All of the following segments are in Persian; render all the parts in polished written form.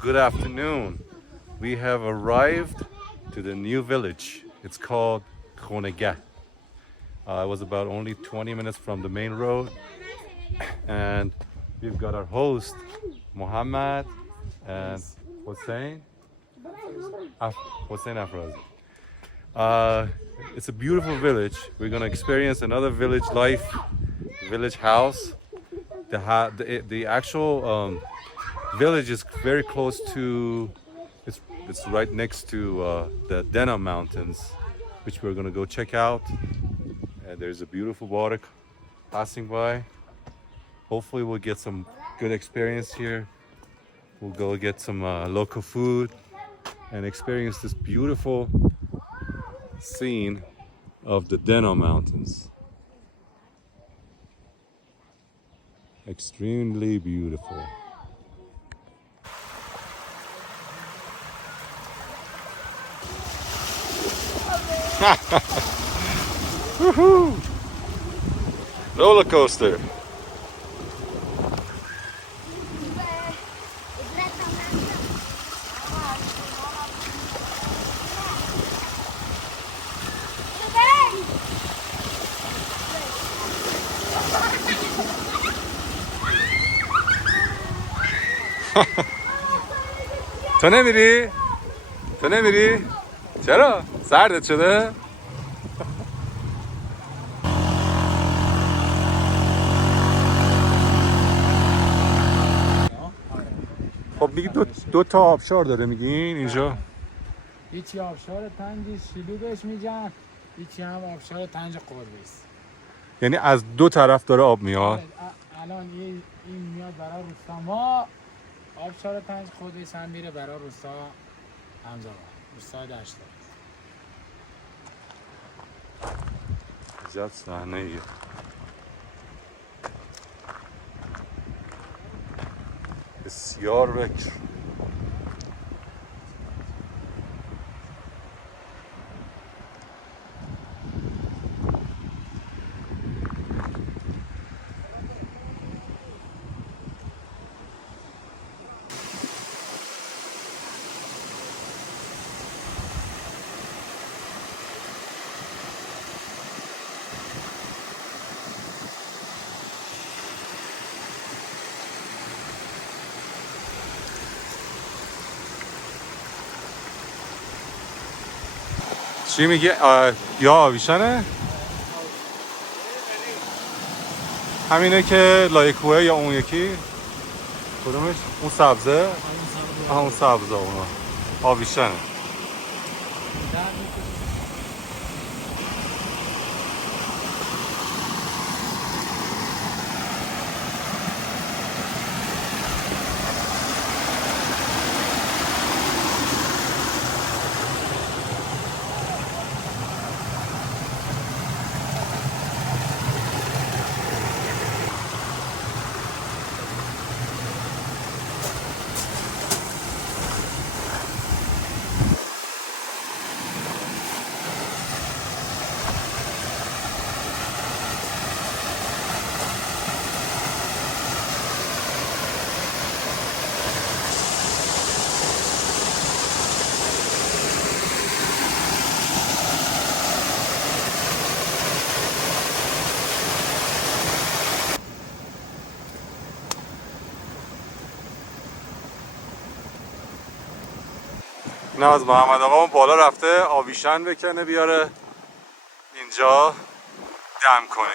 Good afternoon. We have arrived to the new village. It's called Khongah. It was about only 20 minutes from the main road, and we've got our host, Mohammed and Hossein. Hossein Afrazi. It's a beautiful village. We're gonna experience another village life, village house. The actual village is very close to. It's right next to the Dena mountains, which we're gonna go check out. And there's a beautiful water passing by. Hopefully, we'll get some good experience here. We'll go get some local food and experience this beautiful scene of the Dena mountains. Extremely beautiful. Woohoo! Roller coaster. تو نمیری؟ تو نمیری؟ چرا؟ سردت شده؟ خب میگی دو تا آبشار داره میگین اینجا؟ یکی آبشار تنج شلوغش میگن، یکی هم آبشار تنج قربیست. یعنی از دو طرف داره آب میاد؟ الان این میاد برای روستا ما، آبشار تنج قربیست هم میره برای روستا همزمان، روستا دشتا. عجب صحنه ایه. بسیار بکر. چی میگه؟ یا آویشنه؟ همینه که لایکوه یا اون یکی؟ کدومش؟ اون سبزه؟ اون سبزه اونا آویشنه. نه از محمد آقا بالا رفته آویشن بکنه بیاره اینجا دم کنه.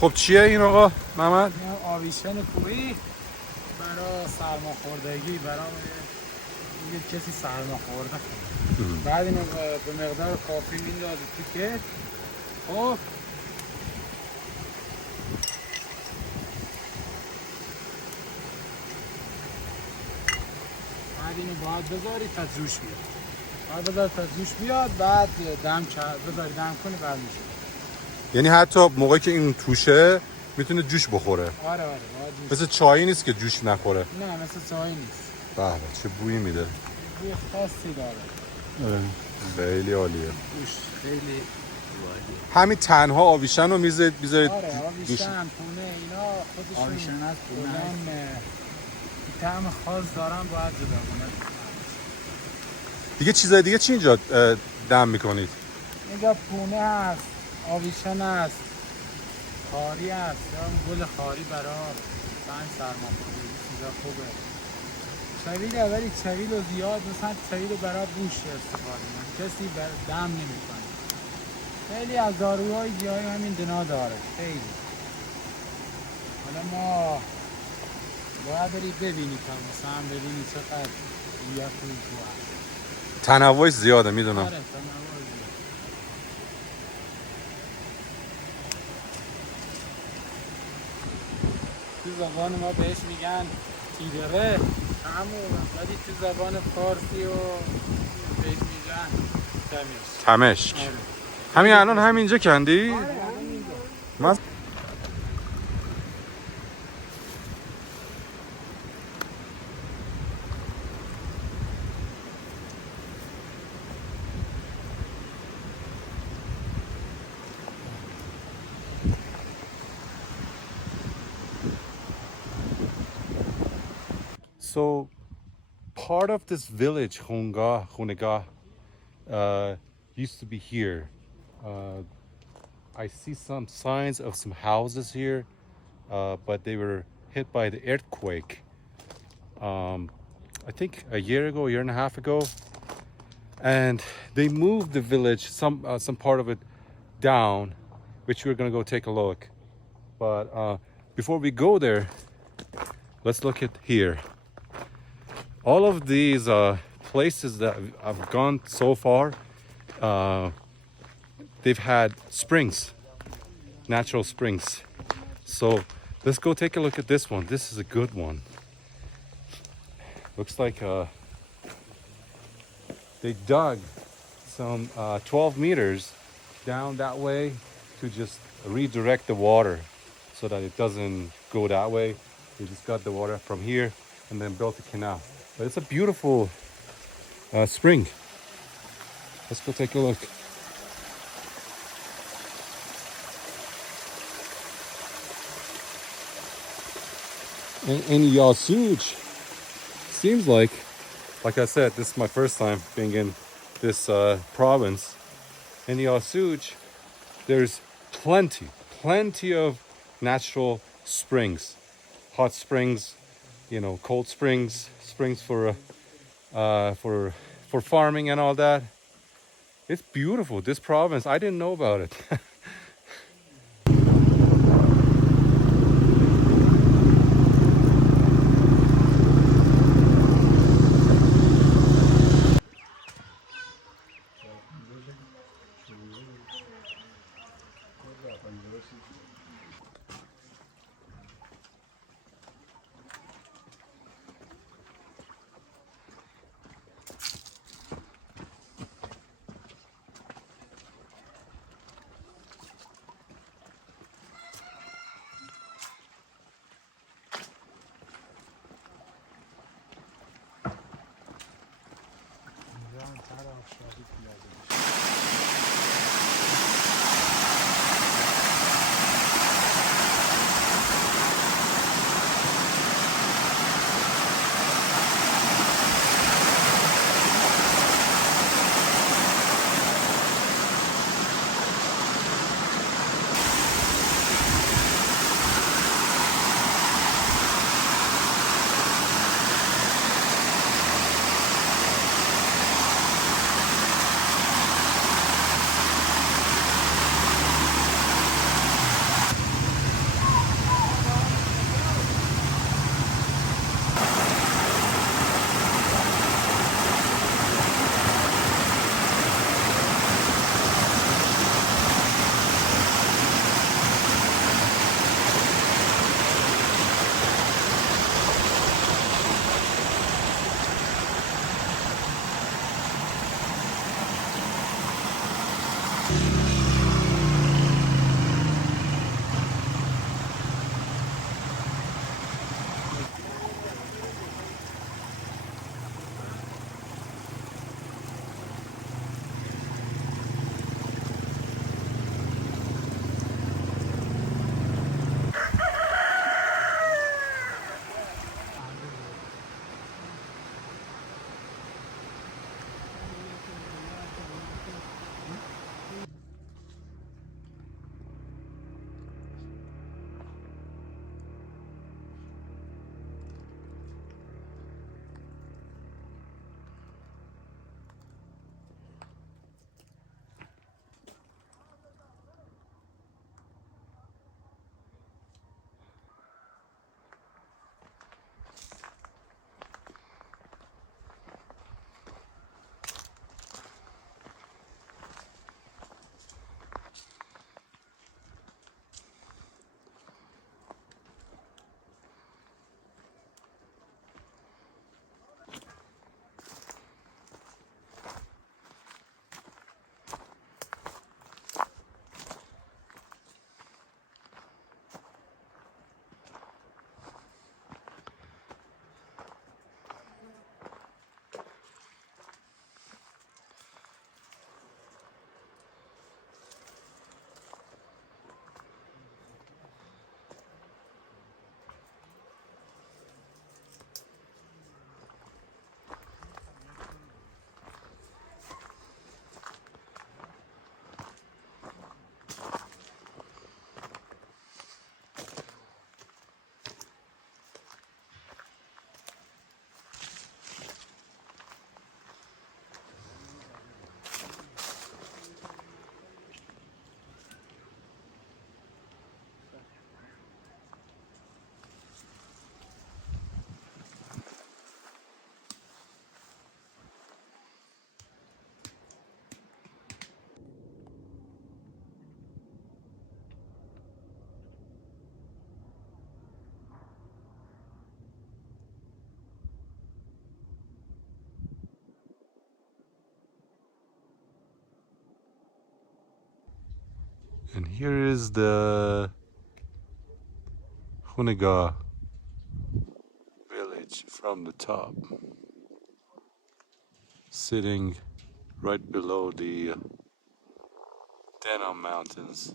خب چیه این آقا محمد؟ آویشن کوهی برای سرماخوردگی، برای یه کسی سرماخورده. بعد اینو به مقدار کافی میندازی تو که خب بعد اینو باید بذاری تا جوش بیاد. بعد بذاری تا جوش بیاد، بعد دم بذاری دم کنی بعد میشه. یعنی حتی موقعی که این توشه میتونه جوش بخوره؟ آره مثل چایی نیست که جوش نخوره؟ نه مثل چایی نیست. بله چه بویی میده؟ بوی خاصی داره. خیلی عالیه. بوش خیلی همین تنها آویشن رو میذارید آره آویشن پونه اینا خودشون آویشن از پونه کدام طعم خاص دارن باید جداگونه. دیگه چیزای دیگه چی اینجا دم میکنید؟ اینجا پونه هست، آویشن هست، خاری هست، یا گل خاری برای سنگ سرماخوردگی چیزا خوبه. چویله ولی چویل و زیاد مثلا چویل رو برای بوش استفاده میکنن، کسی دم نمیکنه. خیلی از داروهای جایی همین دنا داره خیلی. حالا ما باید بری ببینی که مثلا ببینی چقدر یا توی تو هست. تنوعش زیاده میدونم. آره تنوع زیاد. تو زبان ما بهش میگن تیدره همون، ولی تو زبان فارسی و بهش میگن تمشک. آره. همین الان همینجا کندی؟ آره همینجا. من So part of this village, Khongah, used to be here. I see some signs of some houses here, but they were hit by the earthquake. I think a year and a half ago, and they moved the village, some part of it, down, which we're gonna go take a look. But before we go there, let's look at here. All of these places that I've gone so far, they've had springs, natural springs. So let's go take a look at this one. This is a good one. Looks like they dug some 12 meters down that way to just redirect the water so that it doesn't go that way. They just got the water from here and then built a canal. But it's a beautiful spring. Let's go take a look. And Yasoj seems like I said, this is my first time being in this province. In Yasoj, there's plenty of natural springs, hot springs, cold springs, springs for farming and all that. It's beautiful. This province, I didn't know about it. And here is the Khongah village from the top, sitting right below the Dena mountains.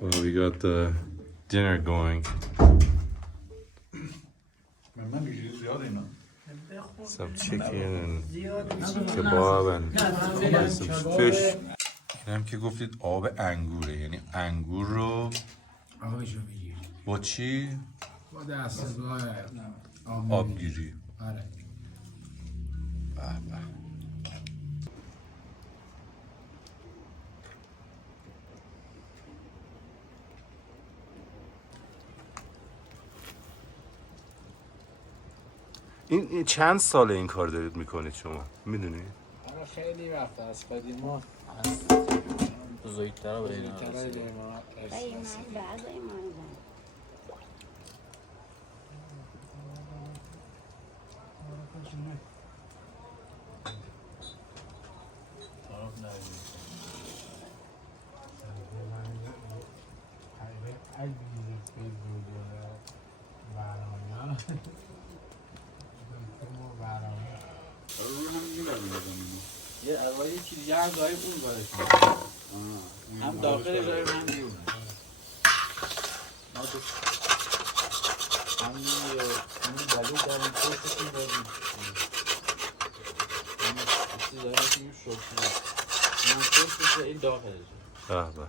Well, we got the dinner going. Some chicken and kebab and some fish. اینم که گفتید آب انگوره، یعنی انگور رو آبشو بگیر با چی؟ با دستگاه آبگیری. آره. به به. این چند ساله این کار دارید میکنید شما؟ میدونی؟ خیلی وقت از قدیما از بزرگتر برای اینا یه اولی چی دیگه هم جای اون بارش هم داخل جای من بیرون هم این بلو داریم پشتشون داریم این چیز داریم که این شکل این پشتش این داخل به به.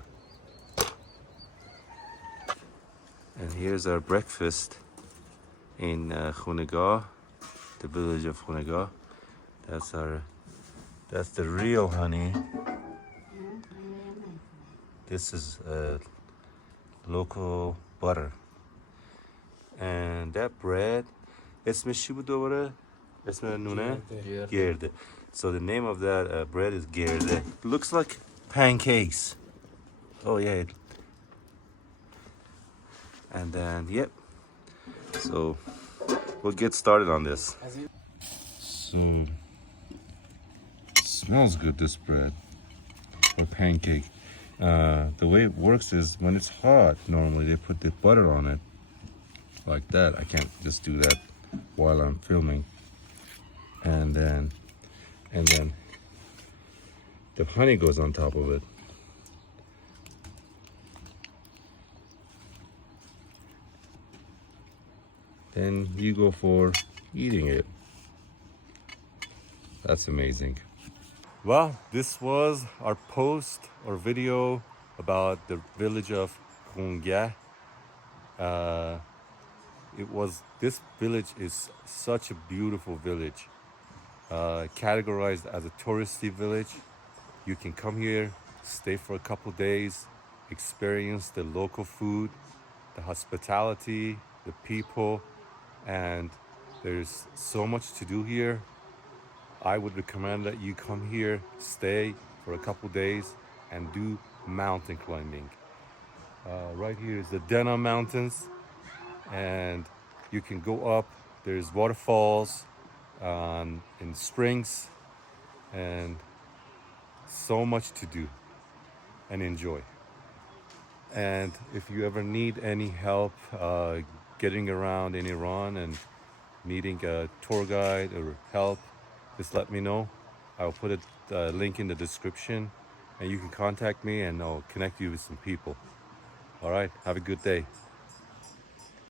And here's our breakfast in Khongah, the village of Khongah. That's the real honey. This is local butter. And that bread, اسمش چی بود دوباره؟ اسم نونه؟ گرده. So the name of that bread is گرده. It looks like pancakes. Oh yeah. And then, yep. So we'll get started on this. So smells good, this bread or pancake. The way it works is when it's hot, normally they put the butter on it like that. I can't just do that while I'm filming. And then the honey goes on top of it. Then you go for eating it. That's amazing. Well, this was our post or video about the village of Khongah. This village is such a beautiful village, categorized as a touristy village. You can come here, stay for a couple days, experience the local food, the hospitality, the people, and there's so much to do here. I would recommend that you come here, stay for a couple days, and do mountain climbing. Right here is the Dena Mountains, and you can go up. There's waterfalls and springs, and so much to do and enjoy. And if you ever need any help getting around in Iran and needing a tour guide or help, just let me know. I'll put a link in the description and you can contact me and I'll connect you with some people. All right, have a good day.